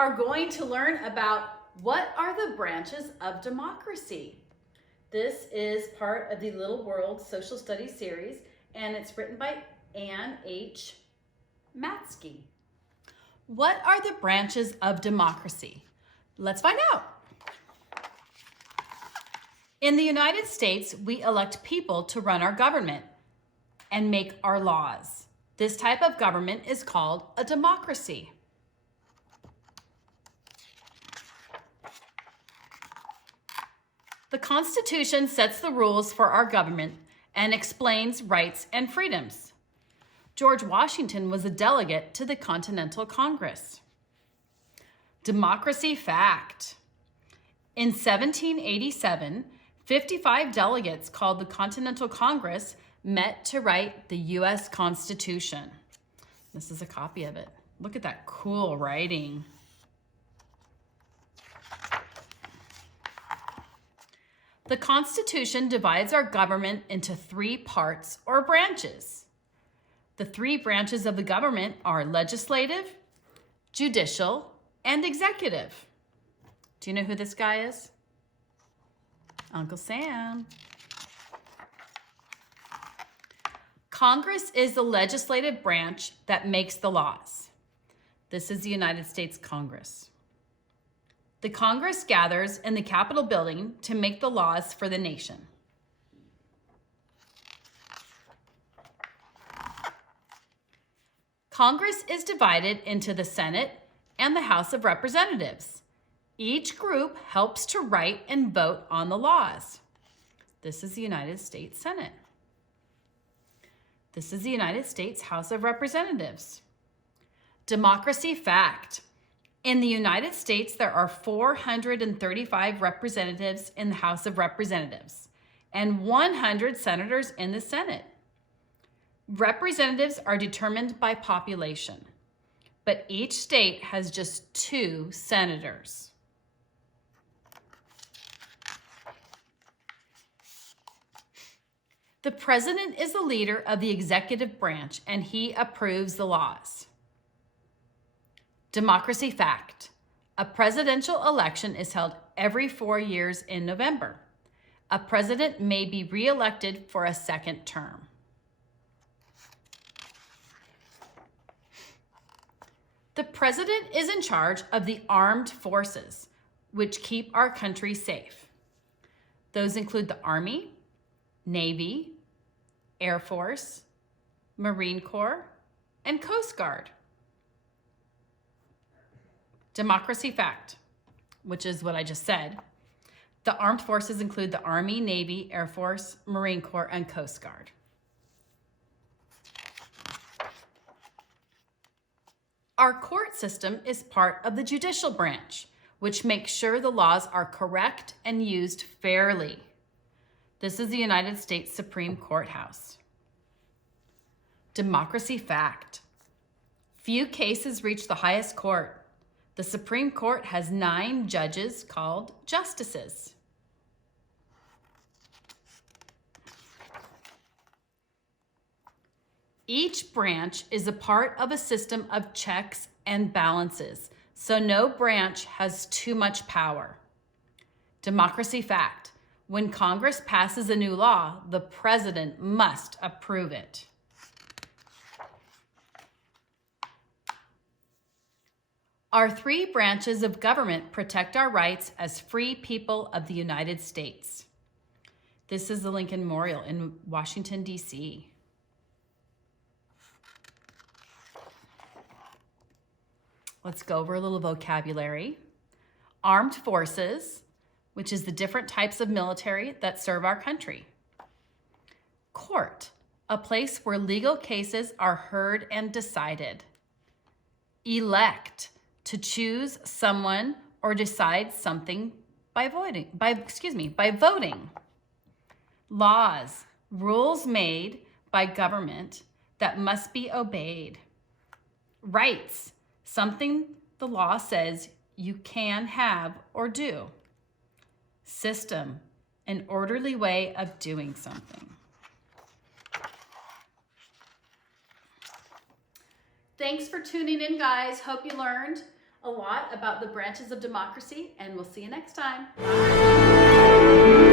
are going to learn about what are the branches of democracy. This is part of the Little World Social Studies series, and it's written by Anne H. Matsky. What are the branches of democracy? Let's find out. In the United States, we elect people to run our government and make our laws. This type of government is called a democracy. The Constitution sets the rules for our government and explains rights and freedoms. George Washington was a delegate to the Continental Congress. Democracy fact. In 1787, 55 delegates called the Continental Congress met to write the U.S. Constitution. This is a copy of it. Look at that cool writing. The Constitution divides our government into 3 parts or branches. The 3 branches of the government are legislative, judicial, and executive. Do you know who this guy is? Uncle Sam. Congress is the legislative branch that makes the laws. This is the United States Congress. The Congress gathers in the Capitol building to make the laws for the nation. Congress is divided into the Senate and the House of Representatives. Each group helps to write and vote on the laws. This is the United States Senate. This is the United States House of Representatives. Democracy fact. In the United States, there are 435 representatives in the House of Representatives and 100 senators in the Senate. Representatives are determined by population, but each state has just 2 senators. The president is the leader of the executive branch, and he approves the laws. Democracy fact. A presidential election is held every 4 years in November. A president may be re-elected for a second term. The president is in charge of the armed forces, which keep our country safe. Those include the Army, Navy, Air Force, Marine Corps, and Coast Guard. Democracy fact, which is what I just said. The armed forces include the Army, Navy, Air Force, Marine Corps, and Coast Guard. Our court system is part of the judicial branch, which makes sure the laws are correct and used fairly. This is the United States Supreme Court House. Democracy fact. Few cases reach the highest court. The Supreme Court has 9 judges called justices. Each branch is a part of a system of checks and balances, so no branch has too much power. Democracy fact. When Congress passes a new law, the president must approve it. Our 3 branches of government protect our rights as free people of the United States. This is the Lincoln Memorial in Washington, D.C. Let's go over a little vocabulary. Armed forces, which is the different types of military that serve our country. Court, a place where legal cases are heard and decided. Elect, to choose someone or decide something by voting. Laws, rules made by government that must be obeyed. Rights, something the law says you can have or do. System, an orderly way of doing something. Thanks for tuning in, guys. Hope you learned. a lot about the branches of democracy, and we'll see you next time. Bye.